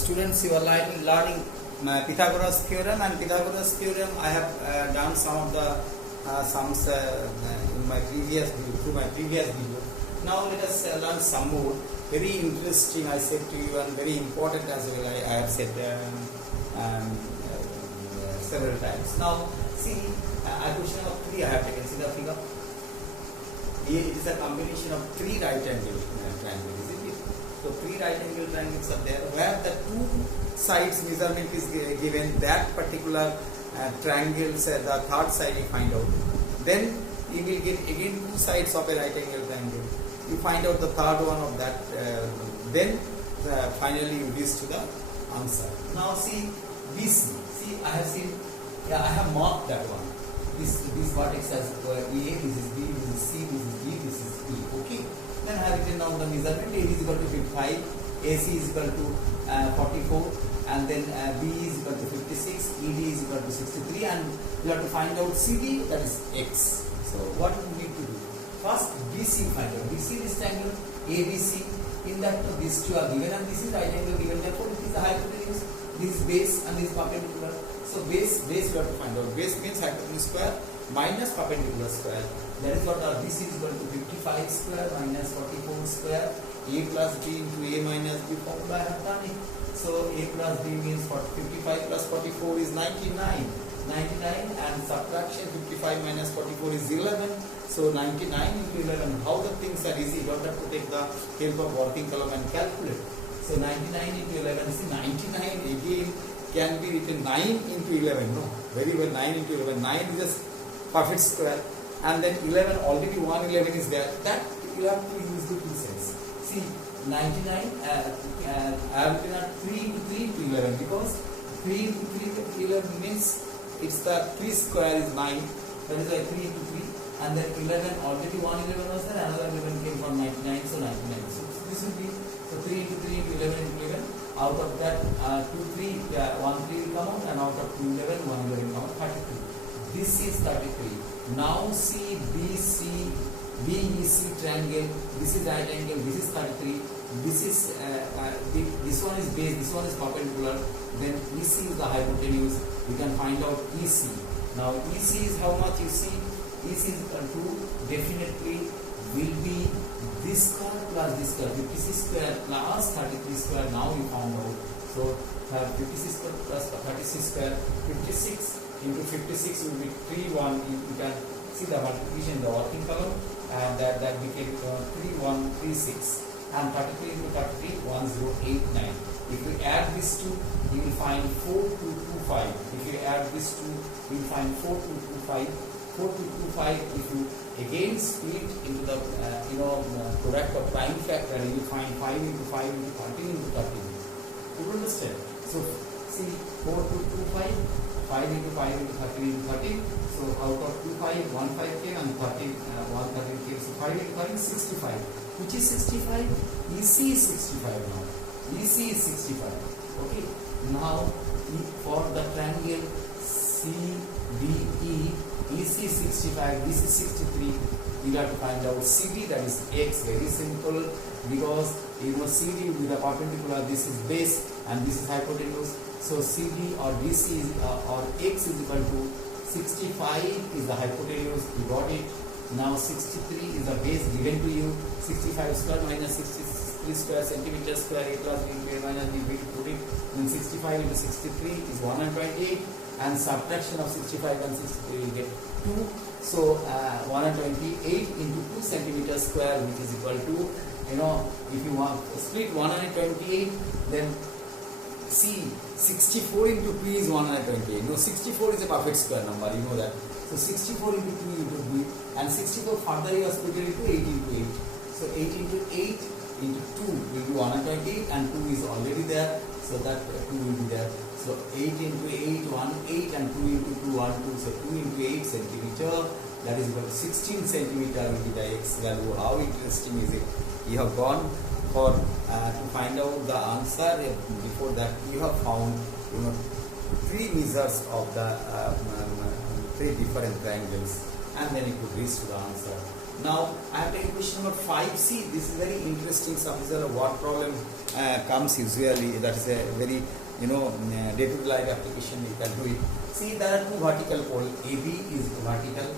Students, you are learning Pythagoras theorem, and Pythagoras theorem I have done some of the sums in my previous video. Now let us learn some more. Very interesting, I said to you, and very important as well. I have said several times. Now see, a question of 3 I have taken. See the figure. Here it is a combination of 3 right angle triangles, isn't it? So 3 right angle triangles are there where the 2 sides measurement is given. That particular triangles, the third side you find out. Then you will get again 2 sides of a right angle triangle. You find out the third one of that. Then finally you reach to the answer. Now see BC. See, I have seen. Yeah, I have marked that one. This vertex as EA, this is B, this is C, this is D, this is E. Okay. Then I have written down the measurement. A is equal to 55, AC is equal to 44, and then B is equal to 56, ED is equal to 63, and you have to find out CD, that is X. So what do we need to do? First BC find out. BC is triangle ABC. In that these two are given, and this is right angle given. Therefore it is the hypotenuse. This is base and this is perpendicular. So base we have to find out. Base means hypotenuse square minus perpendicular square. That is what our BC is equal to 55 square minus 44 square. A plus B into A minus B formula I have done it. So A plus B means 55 plus 44 is 99. 99 and subtraction 55 minus 44 is 11. So 99 into 11. How the things are easy. You don't have to take the help of working column and calculate. So 99 into 11. See, 99 again can be written 9 into 11. No, very well, 9 into 11. 9 is just perfect square. And then 11, already 111 is there. That you have to use the 2 cents. See, 99, I have written 3 into 3 into 11 because 3 into 3 into 11 means it's the 3 square is 9. That is why 3 into 3. And then 11, already 111 was there. Another 11 came from 99, so 99. So this will be, so 3 into 3 into 11 into 11. Out of that, 2, 3, 1, 3 will come out, and out of 2, 11, 1, 11 will come out, 32. This is 33. Now see BC, BEC triangle. This is right angle. This is 33. This is this one is base. This one is perpendicular. Then EC is the hypotenuse. We can find out EC. Now EC is how much? You see, EC is equal to definitely will be this square plus this square, 56 square plus 33 square. Now we found out. So 56 square plus 36 square, 56 into 56 will be 31. You can see the multiplication in the working column, and that became 3136. And 33 into 33, 1089. If you add these two, you will find 4225. If you add these two, you will find 4225. 4225. If you again split into the product of prime factor, you will find 5 into 5 into 13 into 13. You understand? So see, 4225, 5 into 5 into 13 into 13. So out of 25, 1 5 came, and 13, 1 13 came. So 5 into 5 is 65. Which is 65? EC is 65 now. EC is 65. Okay. Now for the triangle CDE, EC is 65, this is 63. You have to find out CD, that is X. Very simple, because you know CD with a perpendicular, this is base and this is hypotenuse. So CD or DC is, or X is equal to 65 is the hypotenuse. You got it. Now 63 is the base given to you. 65 square minus 63 square centimeter square, A plus B into A minus B, put it. Then 65 into 63 is 128, and subtraction of 65 and 63 you get 2. So 128 into 2 centimeter square, which is equal to, if you want split 128, then see, 64 into 2 is 128. No, 64 is a perfect square number, you know that. So 64 into 2 it would be, and 64 further you are split into 8 into 8. So 8 into 8 into 2 will be 128, and 2 is already there, so that 2 will be there. So 8 into 8, 1, 8, and 2 into 2, 1, 2. So 2 into 8 centimeter, that is equal to 16 centimeter will be the X value. How interesting is it? You have gone for to find out the answer. Before that, you have found 3 measures of the 3 different triangles, and then you could reach to the answer. Now I have taken question number 5C. This is very interesting. Some what problem comes usually. That is a very day-to-day life application. You can do it. See, there are two vertical pole. AB is vertical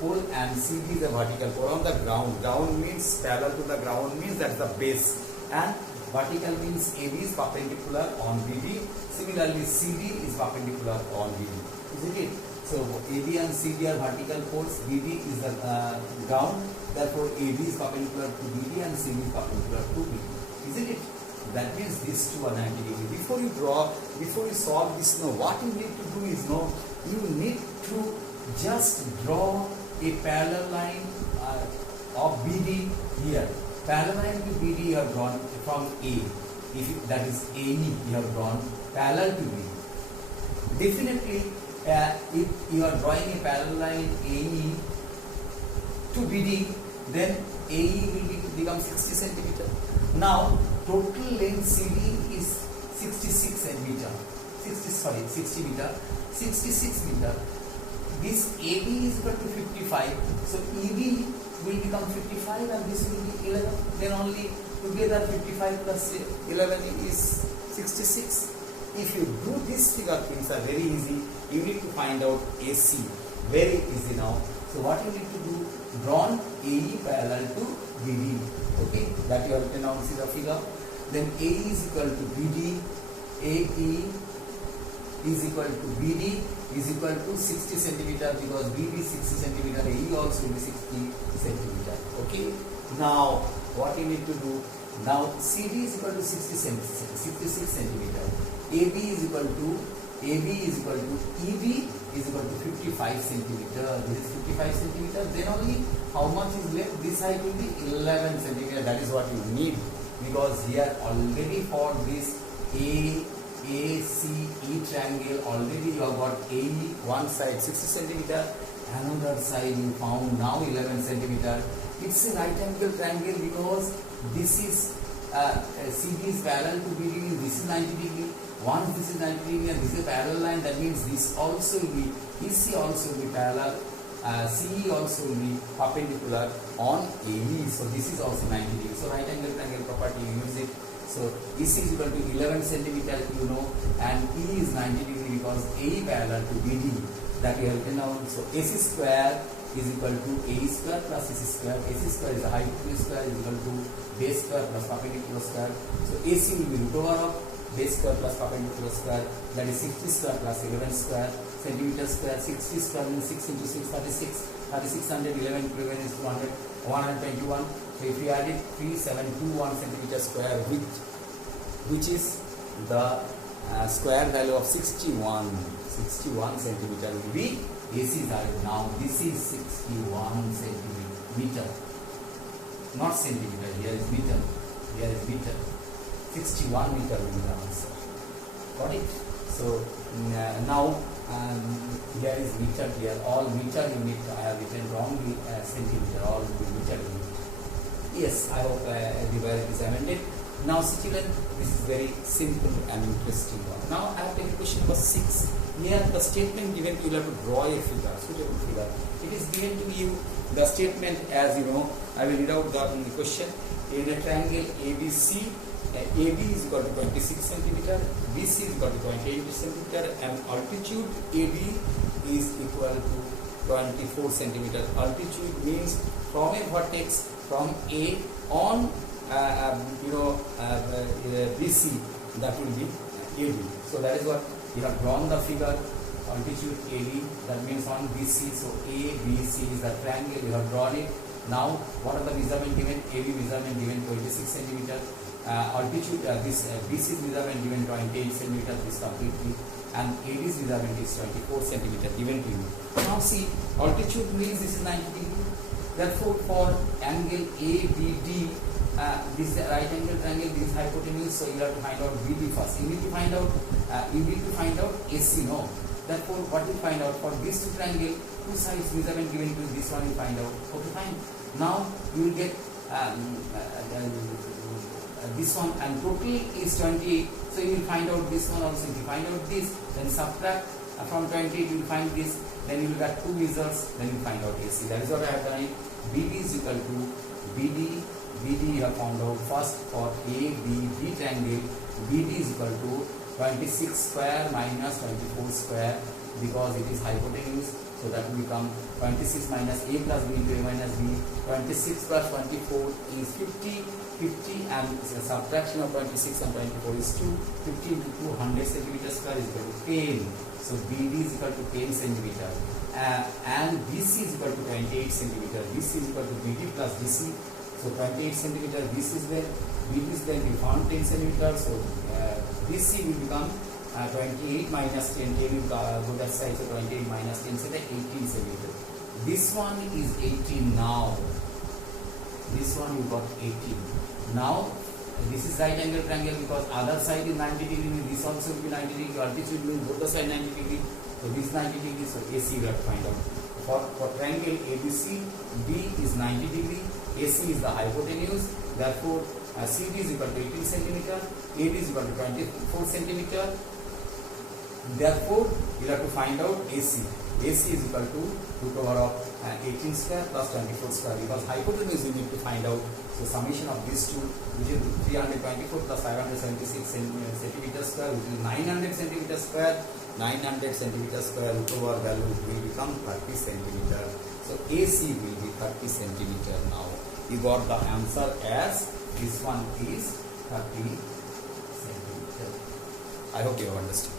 pole and CD is a vertical pole on the ground. Ground means parallel to the ground means that's the base, and vertical means AB is perpendicular on BD. Similarly, CD is perpendicular on BD. Isn't it? So AB and CD are vertical poles. BD is the ground. Therefore, AB is perpendicular to BD and CD is perpendicular to BD. Isn't it? That means these two are 90 degrees. Before you solve this, what you need to do is you need to just draw a parallel line of BD here. Parallel line to BD you have drawn from A. That is AE, you have drawn parallel to BD. Definitely, if you are drawing a parallel line AE to BD, then AE will become 60 centimeter. Now, total length CD is 66 meter. 60 meter. 66 meter. This AB is equal to 55. So EB will become 55 and this will be 11. Then only together 55 plus 11 is 66. If you do this figure, things are very easy. You need to find out AC. Very easy now. So what you need to do? Drawn AE parallel to BD. Okay, that you have written down. See the figure. Then AE is equal to BD. AE is equal to BD is equal to 60 centimeter because BD is 60 centimeter. AE also will be 60 centimeter. Okay. Now what you need to do? Now CD is equal to 66 centimeter. AB is equal to EB is equal to 55 centimeter. This is 55 centimeter. Then only how much is left? This side will be 11 centimeter. That is what you need, because here already for this ACE triangle already you have got AE one side 60 centimeter, another side you found now 11 centimeter. It's a right angle triangle because this is CD is parallel to BD. This is 90 degree. Once this is 90 degree and this is a parallel line, that means this also will be EC also will be parallel. CE also will be perpendicular on AE. So this is also 90 degree. So right angle triangle property you use it. So EC is equal to 11 centimeter, and E is 90 degree because AE parallel to BD. That you have written down. So AC square is equal to AE square plus AC square. AC square is the height square is equal to base square plus perpendicular square. So AC will be root over of base square plus perpendicular square. That is 60 square plus 11 square. Centimeter square. 60 square means 6 into 6, 36. 3600, 11 into 11 is 200, 121. So if you add it, 3721 centimeter square, which is the square value of 61 centimeter will be AC side. Now this is 61 centimeter, not centimeter. Here is meter. Here is meter. 61 meter will be the answer. Got it? So now here is meter. Here all meter unit I have written wrongly centimeter. All meter unit. Yes, I hope everywhere it is amended. Now, children, this is very simple and interesting one. Now, I have taken question number 6. Here, the statement given, you will have to draw a figure, suitable figure. It is given to you the statement as you know. I will read out the question. In a triangle ABC, AB is equal to 26 centimeter, BC is equal to 28 centimeter, and altitude AB is equal to 24 centimeter. Altitude means from a vertex from A on BC, that will be AB. So that is what you have drawn the figure. Altitude AB, that means on BC. So ABC is the triangle, you have drawn it. Now what are the measurement given? AB measurement given 26 centimeter. Altitude this BC measurement given 28 centimeter, this completely, and AB's measurement is 24 centimeter given to you. Now see, altitude means this is 90 degree. Therefore, for angle ABD, this is a right angle triangle, this is hypotenuse, so you have to find out BD first. You need to find out AC, no. Therefore, what you find out for this two triangle, two sides measurement given to this one, you find out. Okay, fine. Now you will get this one, and total is 28. So you will find out this one also. If you find out this, then subtract from 28, you will find this. Then you will get two results. Then you find out AC. That is what I have done it. BD is equal to BD you have found out first for ABB triangle. BD is equal to 26 square minus 24 square because it is hypotenuse. So that will become 26 minus A plus B into A minus B. 26 plus 24 is 50. 50 and the subtraction of 26 and 24 is 2. 50 into 200 centimeter square is equal to 10. So BD is equal to 10 centimeter. And BC is equal to 28 centimeter. BC is equal to BD plus BC. So 28 centimeter. This is there. BD is then we found 10 centimeter. So BC will become 28 minus 10. 10 will go that side. So 28 minus 10 so 18 centimeter. This one is 18 now. This one you got 18. Now this is right angle triangle because other side is 90 degree. This also will be 90 degree. Or this will be both the side 90 degree. So this 90 degree. So AC we have to find out. For triangle ABC, B is 90 degree. AC is the hypotenuse. Therefore, CD is equal to 18 centimeter. AD is equal to 24 centimeter. Therefore, you have to find out AC. AC is equal to root over of 18 square plus 24 square because hypotenuse you need to find out. So summation of these two, which is 324 plus 576 centimeter square, which is 900 centimeter square. 900 centimeter square root over value will become 30 centimeter. So AC will be 30 centimeter now. You got the answer as this one is 30 centimeter. I hope you have understood.